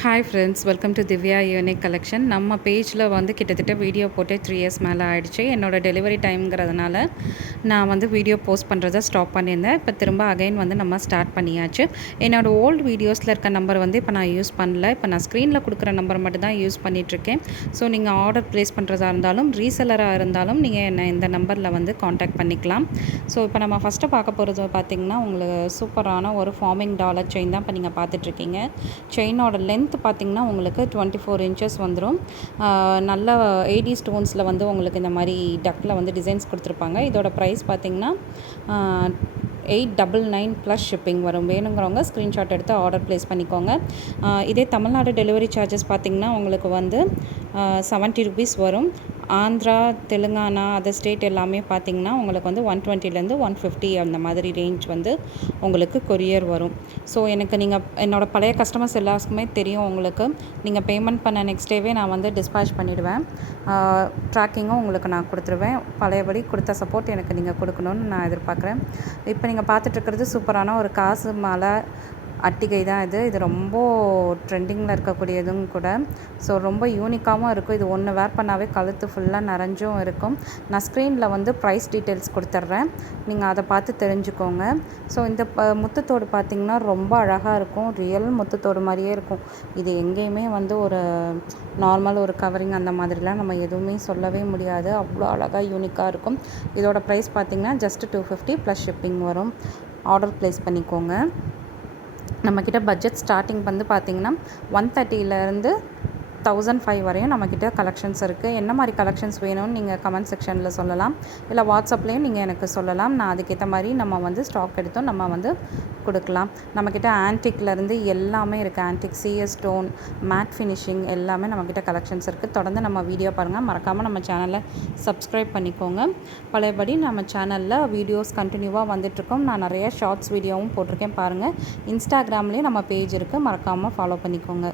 Hi friends, welcome to Divya unique collection. நம்ம பேஜில் வந்து கிட்டத்தட்ட வீடியோ போட்டு 3 இயர்ஸ் மேலே ஆகிடுச்சு. என்னோடய டெலிவரி டைம்ங்கிறதுனால நான் வந்து வீடியோ போஸ்ட் பண்ணுறதை ஸ்டாப் பண்ணியிருந்தேன். இப்போ திரும்ப அகைன் வந்து நம்ம ஸ்டார்ட் பண்ணியாச்சு. என்னோடய ஓல்டு வீடியோஸில் இருக்க நம்பர் வந்து இப்போ நான் யூஸ் பண்ணல. இப்போ நான் ஸ்க்ரீனில் கொடுக்குற நம்பர் மட்டும் தான் யூஸ் பண்ணிகிட்ருக்கேன். ஸோ நீங்கள் ஆர்டர் ப்ளேஸ் பண்ணுறதா இருந்தாலும் ரீசெல்லராக இருந்தாலும் நீங்கள் என்னை இந்த நம்பரில் வந்து காண்டாக்ட் பண்ணிக்கலாம். ஸோ இப்போ நம்ம ஃபஸ்ட்டு பார்க்க போகிறது பார்த்திங்கன்னா, உங்களுக்கு சூப்பரான ஒரு ஃபார்மிங் டாலர் செயின் தான் இப்போ நீங்கள் பார்த்துட்ருக்கீங்க. செயினோட லென்த் பார்த்திங்கன்னா உங்களுக்கு 24 இன்ச்சஸ் வந்துடும். நல்ல ஏடி ஸ்டோன்ஸில் வந்து உங்களுக்கு இந்த மாதிரி டக்கில் வந்து டிசைன்ஸ் கொடுத்துருப்பாங்க. இதோட ப்ரைஸ் பார்த்திங்கன்னா 899 ப்ளஸ் ஷிப்பிங் வரும். வேணுங்கிறவங்க ஸ்க்ரீன்ஷாட் எடுத்து ஆர்டர் ப்ளேஸ் பண்ணிக்கோங்க. இதே தமிழ்நாடு டெலிவரி சார்ஜஸ் பார்த்திங்கன்னா உங்களுக்கு வந்து 70 ருபீஸ் வரும். ஆந்திரா, தெலுங்கானா, அதர் ஸ்டேட் எல்லாமே பார்த்திங்கன்னா உங்களுக்கு வந்து 120லேருந்து 150 அந்த மாதிரி ரேஞ்ச் வந்து உங்களுக்கு கொரியர் வரும். ஸோ எனக்கு நீங்கள் என்னோடய பழைய கஸ்டமர்ஸ் எல்லாருக்குமே தெரியும். உங்களுக்கு நீங்கள் பேமெண்ட் பண்ண நெக்ஸ்ட் டேவே நான் வந்து டிஸ்பேச் பண்ணிவிடுவேன். ட்ராக்கிங்கும் உங்களுக்கு நான் கொடுத்துருவேன். பழையபடி கொடுத்த சப்போர்ட் எனக்கு நீங்கள் கொடுக்கணுன்னு நான் எதிர்பார்க்குறேன். இப்போ நீங்கள் பார்த்துட்ருக்கிறது சூப்பரான ஒரு காசு மாலை அட்டிகை தான். இது ரொம்ப ட்ரெண்டிங்கில் இருக்கக்கூடியதும் கூட. ஸோ ரொம்ப யூனிக்காகவும் இருக்கும். இது ஒன்று வேர் பண்ணாவே கழுத்து ஃபுல்லாக நிறைஞ்சும் இருக்கும். நான் ஸ்க்ரீனில் வந்து ப்ரைஸ் டீட்டெயில்ஸ் கொடுத்துட்றேன், நீங்கள் அதை பார்த்து தெரிஞ்சுக்கோங்க. ஸோ இந்த முத்துத்தோடு பார்த்திங்கன்னா ரொம்ப அழகாக இருக்கும். ரியல் முத்துத்தோடு மாதிரியே இருக்கும். இது எங்கேயுமே வந்து ஒரு நார்மல் ஒரு கவரிங் அந்த மாதிரிலாம் நம்ம எதுவுமே சொல்லவே முடியாது. அவ்வளோ அழகாக யூனிக்காக இருக்கும். இதோட ப்ரைஸ் பார்த்திங்கன்னா ஜஸ்ட் 250 ப்ளஸ் ஷிப்பிங் வரும். ஆர்டர் ப்ளேஸ் பண்ணிக்கோங்க. நம்மக்கிட்ட பட்ஜெட் ஸ்டார்டிங் வந்து பார்த்திங்கன்னா 130லேருந்து 1005 வரையும் நம்மக்கிட்ட கலெக்ஷன்ஸ் இருக்குது. என்ன மாதிரி கலெக்ஷன்ஸ் வேணும்னு நீங்கள் கமெண்ட் செக்ஷனில் சொல்லலாம். இல்லை வாட்ஸ்அப்லேயும் நீங்கள் எனக்கு சொல்லலாம். நான் அதுக்கேற்ற மாதிரி நம்ம வந்து ஸ்டாக் எடுத்தோம் நம்ம வந்து கொடுக்கலாம். நம்மக்கிட்ட ஆன்டிக்லேருந்து எல்லாமே இருக்குது. Antique, CS stone, matte finishing எல்லாமே நம்மக்கிட்ட கலெக்ஷன்ஸ் இருக்குது. தொடர்ந்து நம்ம வீடியோ பாருங்கள். மறக்காமல் நம்ம சேனலை சப்ஸ்கிரைப் பண்ணிக்கோங்க. பழையபடி நம்ம சேனலில் வீடியோஸ் கண்டினியூவாக வந்துட்டுருக்கோம். நான் நிறைய ஷார்ட்ஸ் வீடியோவும் போட்டிருக்கேன் பாருங்கள். இன்ஸ்டாகிராம்லேயும் நம்ம பேஜ் இருக்குது, மறக்காமல் ஃபாலோ பண்ணிக்கோங்க.